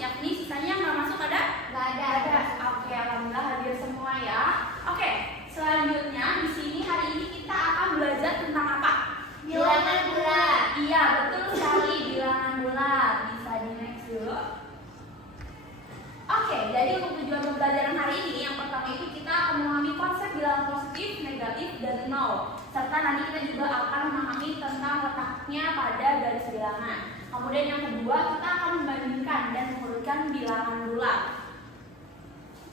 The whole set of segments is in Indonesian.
kasih Agni. Sisanya yang nggak masuk ada? Nggak ada. Oke, alhamdulillah hadir semua ya. Oke, selanjutnya di sini hari ini kita akan belajar tentang apa? Bilangan bulat. Iya, betul sekali, bilangan bulat. Bisa di next dulu. Oke, jadi untuk tujuan pembelajaran hari ini yang pertama itu kita akan memahami konsep bilangan positif, negatif, dan nol. Serta nanti kita juga akan memahami tentang letaknya pada garis bilangan. Kemudian yang kedua kita akan membandingkan dan mengurutkan bilangan bulat.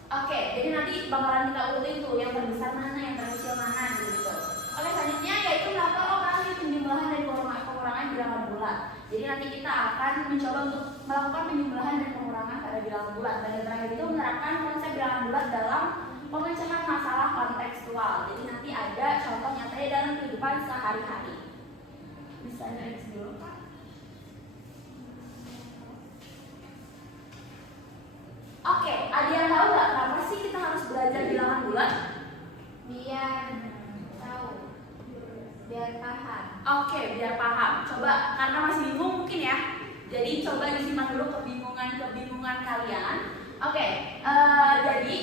Oke, jadi nanti bakalan kita urutin tuh yang terbesar mana, yang terkecil mana gitu. Oke, selanjutnya yaitu melakukan operasi penjumlahan dan pengurangan bilangan bulat. Jadi nanti kita akan mencoba untuk melakukan penjumlahan dan pengurangan pada bilangan bulat. Dan yang terakhir itu menerapkan konsep bilangan bulat dalam pemecahan masalah kontekstual. Jadi nanti ada contoh nyatanya dalam kehidupan sehari-hari. Bisa next dulu Pak. Oke, ada yang tahu nggak kenapa sih kita harus belajar bilangan bulat? Biar tahu. Biar paham. Oke, biar paham. Coba, karena masih bingung mungkin ya. Jadi coba disimak dulu kebingungan kalian. Oke, jadi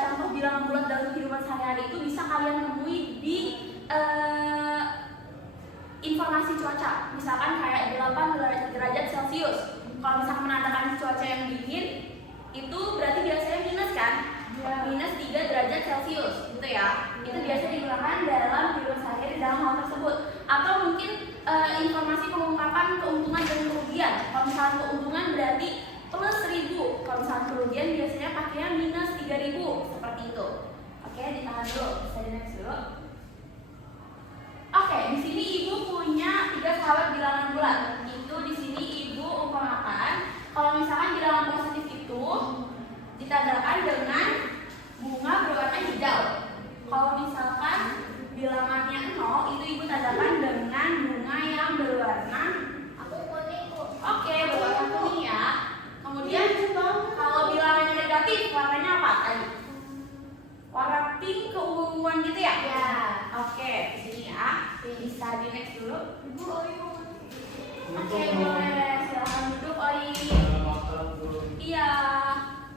contoh bilangan bulat dalam kehidupan sehari-hari itu bisa kalian temui di informasi cuaca. Misalkan kayak 8 derajat Celcius. Kalau misalkan menandakan cuaca yang dingin, itu berarti biasanya minus kan? Ya. Minus 3 derajat Celcius gitu ya. Itu biasanya digunakan dalam kehidupan sehari-hari dalam hal tersebut. Atau mungkin informasi pengungkapan keuntungan dan kerugian. Kalau misalkan keuntungan berarti plus 1000. Kalau misalkan kerugian biasanya pakainya minus 3000 seperti itu. Oke, ditahan dulu. Bisa di next dulu. Oke, di sini ibu punya 3 sahabat bilangan bulat. Itu di sini ibu umpamakan kalau misalkan bilangan positif itu ditandai dengan bunga berwarna hijau. Kalau misalkan bilangannya 0 itu ibu tandakan dengan bunga yang berwarna Kuning. Oke, berwarna kuning ya. Kemudian kalau bilangannya negatif warnanya apa tadi? Warna pink keunguan gitu ya? Ya. Oke, di sini ya. Bisa di next dulu. Ibu. Oke, boleh. Silakan duduk, Oi. Iya.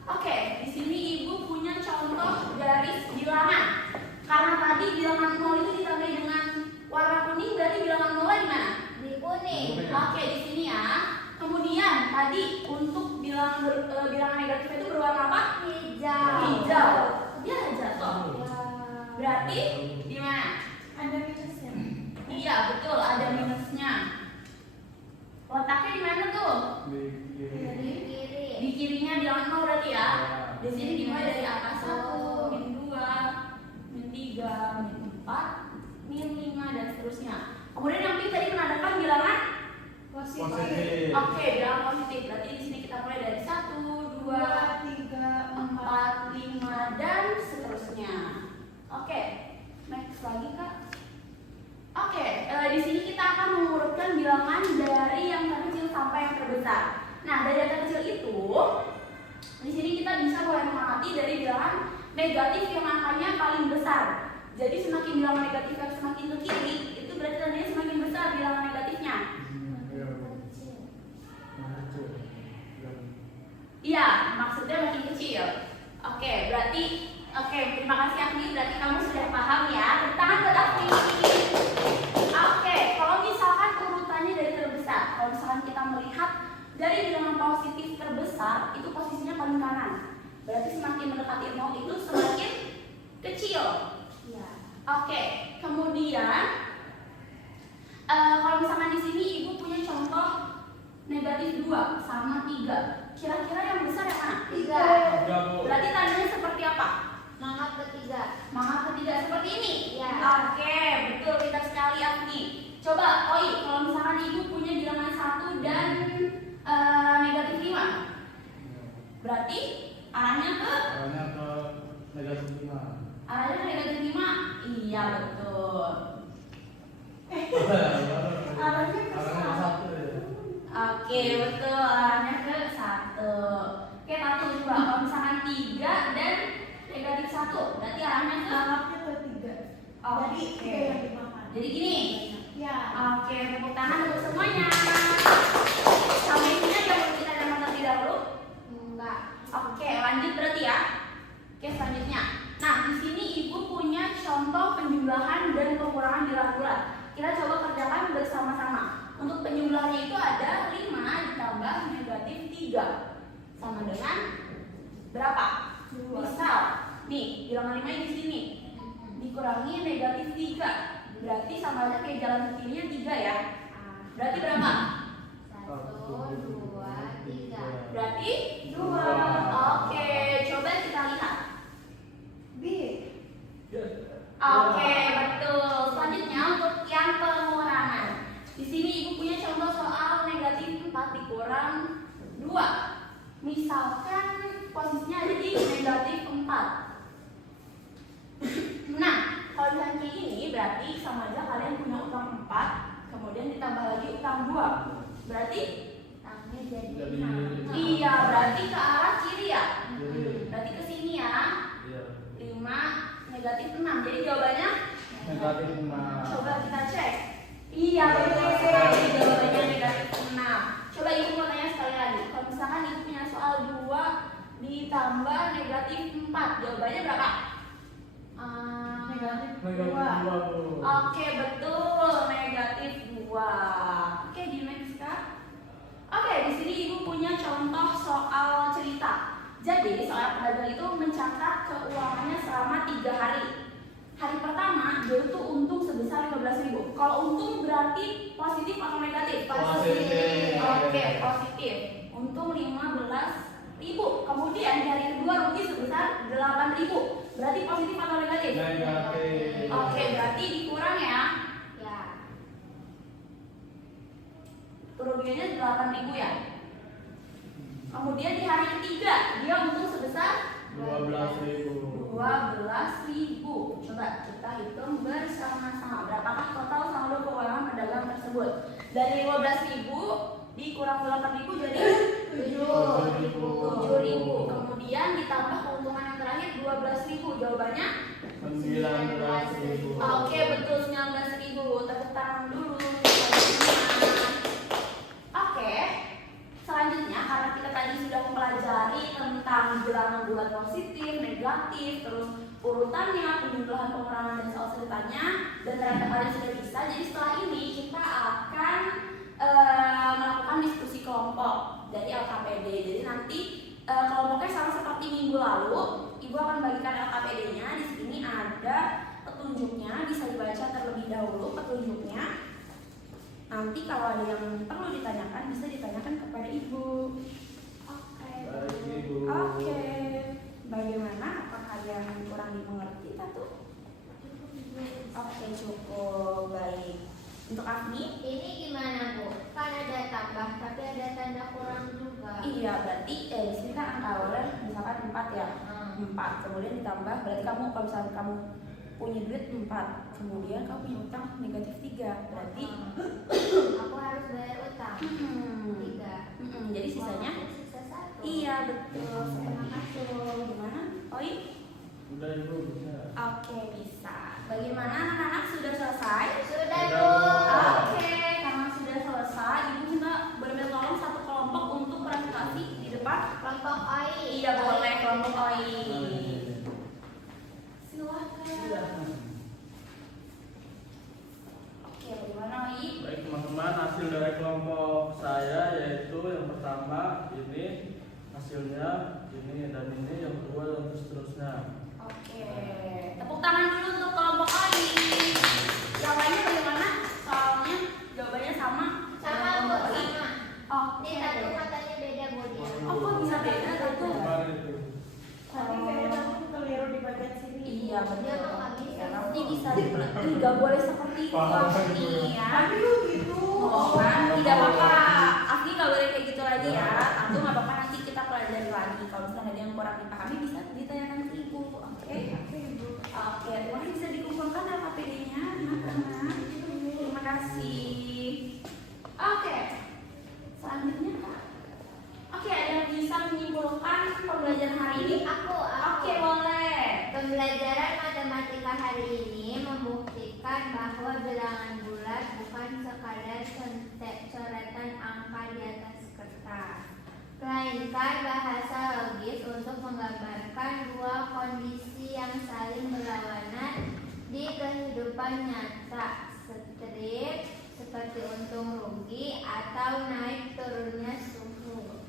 Oke, di sini ibu punya contoh garis bilangan. Karena tadi bilangan 0 itu ditandai dengan warna kuning, berarti bilangan 0 di mana? Di kuning. Oke, di sini ya. Kemudian tadi untuk bilangan negatif itu berwarna apa? Hijau. Hijau. Dia jatuh. Ya. Berarti di mana? Ada minusnya. Iya, betul, ada minusnya. Letaknya di mana tuh? Di kiri. Di kirinya bilangan 0 berarti ya. Di sini dimulai dari atas 1, min 2, min 3, min 4, min 5 dan seterusnya. Kemudian yang pink tadi menandakan bilangan Positif. Oke, bilangan positif. Berarti di sini kita mulai dari 1, 2, 3, 4, 5 dan seterusnya. Oke, next lagi Kak. Oke, di sini kita akan mengurutkan bilangan dari yang terkecil sampai yang terbesar. Nah, dari yang terkecil itu, di sini kita bisa mulai mengamati dari bilangan negatif yang angkanya paling besar. Jadi semakin bilangan negatif yang semakin ke kiri, itu berarti tandanya semakin besar bilangan negatifnya. Iya, maksudnya makin kecil. Oke, berarti terima kasih Agni, berarti kamu sudah paham ya. Tepuk tangan buat Agni. Oke, kalau misalkan urutannya dari terbesar, kalau misalkan kita melihat dari bilangan positif terbesar, itu posisinya paling kanan. Berarti semakin mendekati 0 itu semakin kecil. Ya. Oke, kemudian kalau misalkan di sini ibu punya contoh negatif 2 sama 3. Kira-kira yang besar yang mana? 3. Berarti tandanya seperti apa? Mangap ketiga. Mangap ketiga seperti ini? Ya. Oke, betul, pintar sekali Agni. Coba, Oi, kalau misalkan ibu punya bilangan 1 dan negatif 5, berarti arahnya ke negatif 5. Arahnya ke negatif 5? Iya, betul. Arahnya ke 1 ya. Oke, betul, arahnya ke 1. Oke, satu coba. Kalau misalkan 3 dan negatif 1, berarti arahnya ke Mangapnya ke 3. Oke. Jadi gini. Ya. Oke, tepuk tangan untuk semuanya. Sampai sini yang perlu kita catat terlebih dahulu. 3 sama dengan berapa? Misal, nih bilangan 5 di sini dikurangi negatif 3, berarti sama aja kayak jalan ke kirinya 3 ya. Berarti berapa? 1, 2, 3. Berarti 2. Oke, coba kita lihat. B. Oke, betul. Selanjutnya untuk yang pengurangan. Di sini ibu punya contoh soal negatif 4 dikurang 2. Misalkan posisinya ada di negatif 4. Nah, kalau misalnya kayak gini berarti sama aja kalian punya utang 4, kemudian ditambah lagi utang 2. Berarti Tangnya jadi Jadi 6. iya, berarti ke arah kiri ya. Jadi Berarti ke sini ya. iya. 5 negatif 6. Jadi jawabannya Negatif 6. coba kita cek. Iya, betul sekali. Jawabannya negatif 6. Coba ibu mau tanya sekali lagi. Kalau misalkan ibu punya soal 2 ditambah negatif 4, jawabannya berapa? Negatif Negatif 2. 2 Bu. Oke, betul. Negatif 2. Oke, di next Kak. Oke, di sini ibu punya contoh soal cerita. Jadi, seorang pedagang itu mencatat keuangannya selama 3 hari. Hari pertama, dia itu untung sebesar 15.000. Kalau untung berarti positif atau negatif? Positif. Oke, positif. Untung 15.000. Kemudian di hari kedua rugi sebesar 8.000. Berarti positif atau negatif? Negatif. Oke, berarti dikurang ya. Ya. Kerugiannya 8.000 ya. Kemudian di hari ketiga dia untung sebesar 12.000. 12.000. Coba kita hitung bersama-sama. Berapakah total saldo keuangan pedagang tersebut? Dari 15.000 dikurang 8.000 jadi 7.000. Kemudian ditambah keuntungan yang terakhir 12.000. Jawabannya 19.000. oke, betul 19.000. Tepuk tangan dulu. Oke. Selanjutnya karena kita tadi sudah mempelajari tentang bilangan bulat positif, negatif, terus urutannya, penjumlahan, pengurangan dan soal ceritanya, dan ternyata kalian sudah bisa. Jadi setelah ini kita akan melakukan diskusi kelompok dari LKPD. Jadi nanti kelompoknya sama seperti minggu lalu, ibu akan bagikan LKPD-nya. Di sini ada petunjuknya, bisa dibaca terlebih dahulu petunjuknya. Nanti kalau ada yang perlu ditanyakan bisa ditanyakan kepada ibu. Oke. Baik, Ibu. Oke. Bagaimana? Apakah yang kurang dimengerti Tatu? Oke, cukup baik. Untuk Afni? Ini gimana Bu? Kan ada tambah tapi ada tanda kurang juga. Iya, berarti di sini kan angka awalnya misalkan 4 ya. 4. Kemudian ditambah berarti kamu kalau misalkan kamu punya duit 4, kemudian kamu punya utang negatif 3. Berarti Aku harus bayar utang 3. jadi sisanya Sisa 1. iya betul, setengah kasur. Gimana? Oi? Udah Ibu bisa. Oke, bisa. Bagaimana anak-anak sudah selesai? Sudah Sudah, Bu. Bu. Oke, karena sudah selesai, ibu minta benar-benar tolong satu kelompok untuk presentasi di depan. Kelompok OI. Iya, boleh kelompok OI. Silakan. Oke, bagaimana OI? Baik teman-teman, hasil dari kelompok saya yaitu yang pertama ini hasilnya ini dan ini yang kedua dan seterusnya. Oke, tepuk tangan dulu untuk kelompok OI. Yang lainnya bagaimana? Soalnya jawabannya sama. Sama Bu, kelompok OI. sama. Oke. Ini satu katanya beda Bu dia. Oh, kok bisa beda gitu? Kemarin itu. Tapi kayaknya aku keliru di bagian sini. Iya, betul. Dia mah nggak bisa. Nanti bisa nggak boleh seperti itu Paham. Afni ya. Tapi lu gitu. Oh, kan tidak apa-apa. Afni nggak boleh kayak gitu lagi ya. Aku nggak apa-apa, nanti kita pelajari lagi. Kalau misalnya ada yang kurang dipahami bisa ditanyakan ke ibu. Oke. Oke Bu. Oke, terima bisa dikumpulkan LKPD-nya, anak-anak. Terima kasih. Oke, selanjutnya Kak. Oke, ada yang bisa menyimpulkan pembelajaran hari ini? Aku. Oke, boleh. Pembelajaran matematika hari ini membuktikan bahwa bilangan bulat bukan sekadar coretan angka di atas kertas, melainkan bahasa logis untuk menggambarkan dua kondisi yang saling berlawanan di kehidupan nyata, seperti untung rugi atau naik turunnya suhu.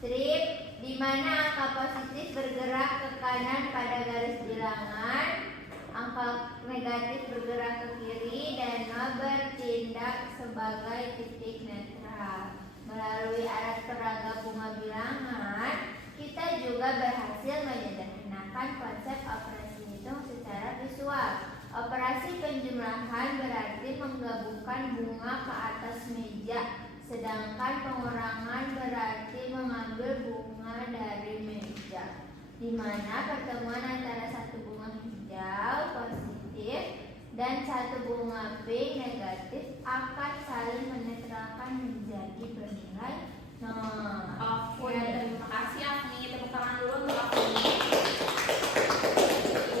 Strip di mana angka positif bergerak ke kanan pada garis bilangan, angka negatif bergerak ke kiri, dan nol bertindak sebagai titik netral. Melalui alat peraga bunga bilangan, kita juga berhasil menyederhanakan konsep operasi hitung secara visual. Operasi penjumlahan berarti menggabungkan bunga ke atas meja, sedangkan pengurangan berarti mengambil bunga dari meja, di mana pertemuan antara satu bunga hijau positif dan satu bunga pink negatif akan saling menetralkan menjadi bernilai nol. Oke, terima kasih Afni. Tepuk tangan dulu untuk Afni.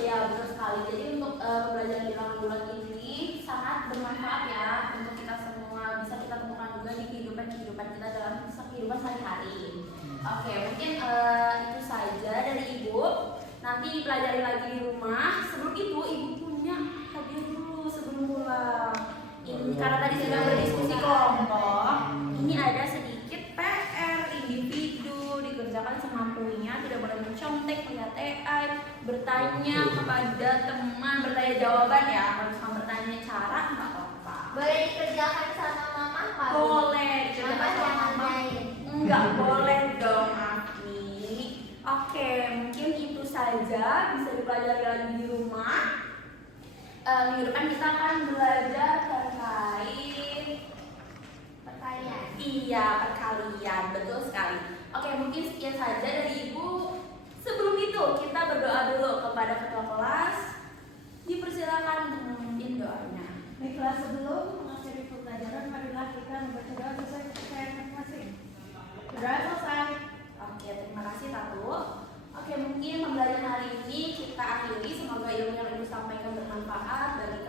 Iya, betul sekali. Jadi untuk pembelajaran bilangan bulat ini sangat bermanfaat ya untuk kita semua. Bisa kita temukan juga di kehidupan kita dalam kehidupan sehari-hari. Oke, mungkin itu saja dari Ibu. Nanti dipelajari lagi di rumah. Sebelum itu Ibu punya hadiah dulu sebelum pulang. Ini karena tadi sedang berdiskusi kelompok. Ini ada sedikit PR individu, dikerjakan semampunya, tidak boleh mencontek, melihat AI, bertanya kepada teman, bertanya jawaban ya. Kalau cuma bertanya cara nggak apa-apa. Boleh dikerjakan sama mama nggak? Boleh Mama dikerjakan sama jangan mama. main. Enggak boleh dong, Afni. Oke, mungkin itu saja, bisa dipelajari lagi di rumah. Minggu depan kita akan belajar terkait Perkalian. iya, perkalian, betul sekali. Oke, mungkin sekian saja dari Ibu. Sebelum itu kita berdoa dulu kepada ketua kelas. Dipersilakan untuk memimpin doanya. Baiklah, sebelum mengakhiri pembelajaran, marilah kita membaca doa sesuai kepercayaan masing-masing. Doa selesai. Oke, terima kasih Tatu. Oke, mungkin pembelajaran hari ini kita akhiri. Semoga ilmu yang Ibu sampaikan bermanfaat bagi